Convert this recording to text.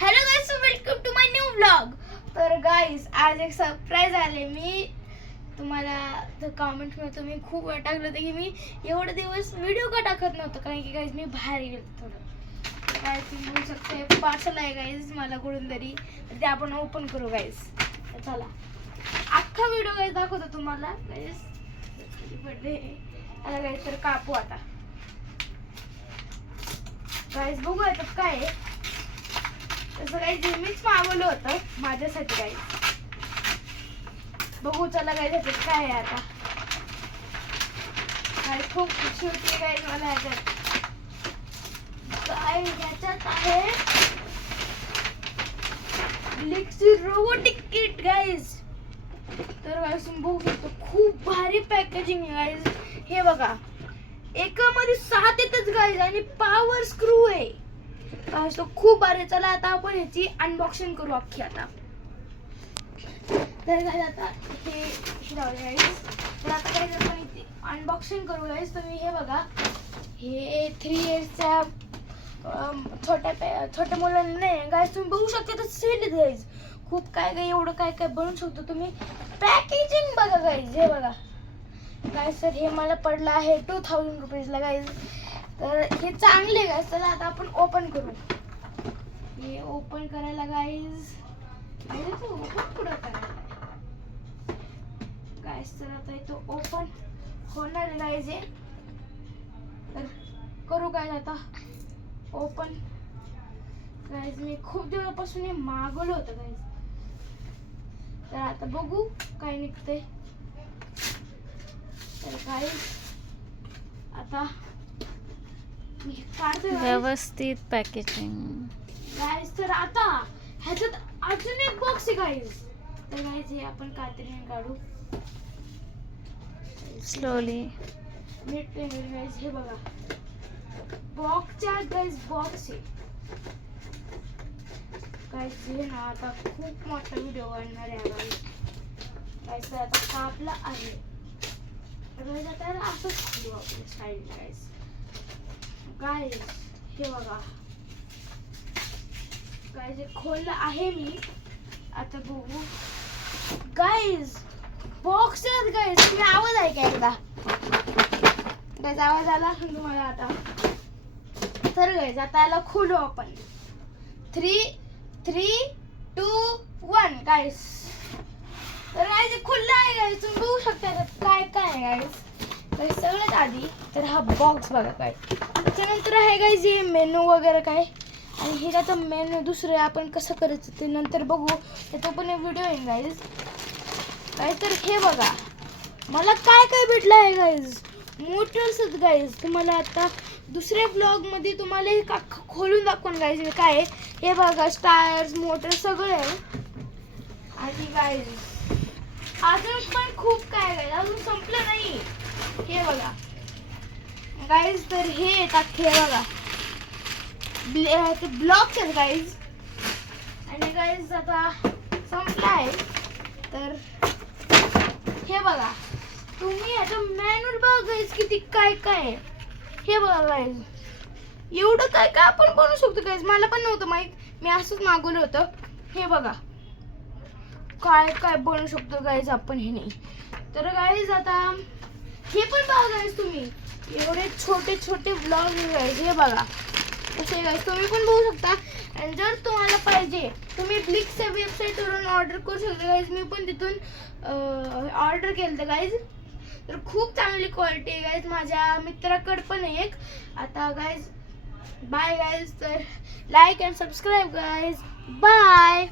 Hello guys, welcome to my new vlog. तर guys आज एक सरप्राईज आले. मी तुम्हाला कॉमेंटमध्ये तुम्ही खूप वेळ टाकलं होतं की मी एवढे दिवस व्हिडिओ का टाकत नव्हतं, कारण की गाईज मी बाहेर गेलो थोडं. काय तुम्ही बोलू शकता पार्सल आहे गाईज मला कुठून तरी, तर ते आपण ओपन करू गाईज. तर चला अख्खा व्हिडिओ गाईज दाखवतो तुम्हाला गाईज. बर्थडे आता गाईज, तर कापू आता गाईज. बघू आता काय आहे. तसं काही मीच मागवलं होतं माझ्यासाठी गाईज. बघू चला गाईज ह्याच्यात काय आहे आता. गाईज खूप खुशी होती गाईज मला ह्याच्यात. काय ह्याच्यात आहे, लिक्सी रोबोटिक किट गाईज. तर गाईज तुम्ही बघू शकतो खूप भारी पॅकेजिंग आहे गाईज. हे बघा एकामध्ये 7 येतच गाईज आणि पॉवर स्क्रू आहे. तो खूप भारी. चला आता आपण ह्याची अनबॉक्सिंग करू अख्खी आता. तर गाईज आता हे लावले गाईज. तर आता गाईज आपण इथे अनबॉक्सिंग करू गाईज. तुम्ही हे बघा, हे 3 इयर्सच्या छोट्या मुलांना नाही गाईज. तुम्ही बघू शकता तर सेल गाईज. खूप काय काय एवढं काय काय बनवू शकतो तुम्ही. पॅकेजिंग बघा गाईज. हे बघा गाईज, तर हे मला पडलं आहे 2000 रुपीजला गाईज. तर हे चांगले गाईज. चला आता आपण ओपन करू. हे ओपन करायला गाईज ओपन पुढं करायला गाईज. तर आता इथं ओपन होणार गाईज. हे तर करू गाईज आता ओपन गाईज. मी खूप दिवसापासून हे मागवलं होतं गाईज. तर आता बघू काय निघतंय. तर गाईज आता मी काढते व्यवस्थित पॅकेजिंग गाईज. तर आता ह्याच्यात अजून एक बॉक्स आहे गाईज. तर गाईज हे आपण कात्रीने काढू स्लोली. नीट गाईज. हे बघा बॉक्सच्या गाईज बॉक्स आहे गाईज. हे ना आता खूप मोठा व्हिडिओ बनणार आहे गाईज. गाईज तर आता कापला आहे गाईज. आता असंच खाली आपण स्टाईल गाईज. गाईज हे बघा गाईज हे खोललं आहे मी. आता बघू गाईज बॉक्स आहेत गाईज. तुम्ही आवाज आहे का एकदा गाईज? आवाज आला असेल तुम्हाला आता. तर गाईज आता याला खोलू आपण. 3, 2, 1 गाईज. तर गाईज खुल्ला आहे गाईज. तुम्ही बघू शकता काय काय आहे गाईज. तर सगळ्यात आधी तर हा बॉक्स बघा काय. त्याच्यानंतर आहे गाईज हे मेनू वगैरे काय. आणि हे त्याचा मेनू दुसरं आपण कसं करायचं ते नंतर बघू. तो पण एक व्हिडिओ येईल गाईज. गाईज तर हे बघा मला काय काय भेटलं आहे गाईज. मोटर्स आहेत गाईज. तुम्हाला आता दुसऱ्या ब्लॉगमध्ये तुम्हाला हे खोलून दाखवून गाईज काय आहे. हे बघा टायर्स मोटर सगळे आहे. आणि गाईज अजून पण खूप काय गाईज, अजून संपलं नाही. हे बघा गाईज. तर हे येतात हे बघा ब्लॉक्स आहेत गाईज. आणि गाईज आता संपलं आहे. तर हे बघा तुम्ही आता मॅन्युअल बघा गाईज किती काय काय आहे. हे बघा गाईज एवढं काय काय आपण बनवू शकतो गाईज. मला पण नव्हतं माहित, मी असंच मागवलं होतं. हे बघा काय काय बनवू शकतो गाईज आपण हे नाही. तर गाईज आता हे पण बघा गाईज. तुम्ही एवढे छोटे छोटे ब्लॉग गाईज. हे बघा कसे गाईज तुम्ही पण बघू शकता. आणि जर तुम्हाला पाहिजे तुम्ही ब्लिक्सच्या वेबसाईटवरून ऑर्डर करू शकता गाईज. मी पण तिथून ऑर्डर केलं होतं गाईज. तर खूप चांगली क्वालिटी आहे गाईज. माझ्या मित्राकडे पण आहे एक. आता गाईज बाय गाईज. तर like and subscribe guys. Bye.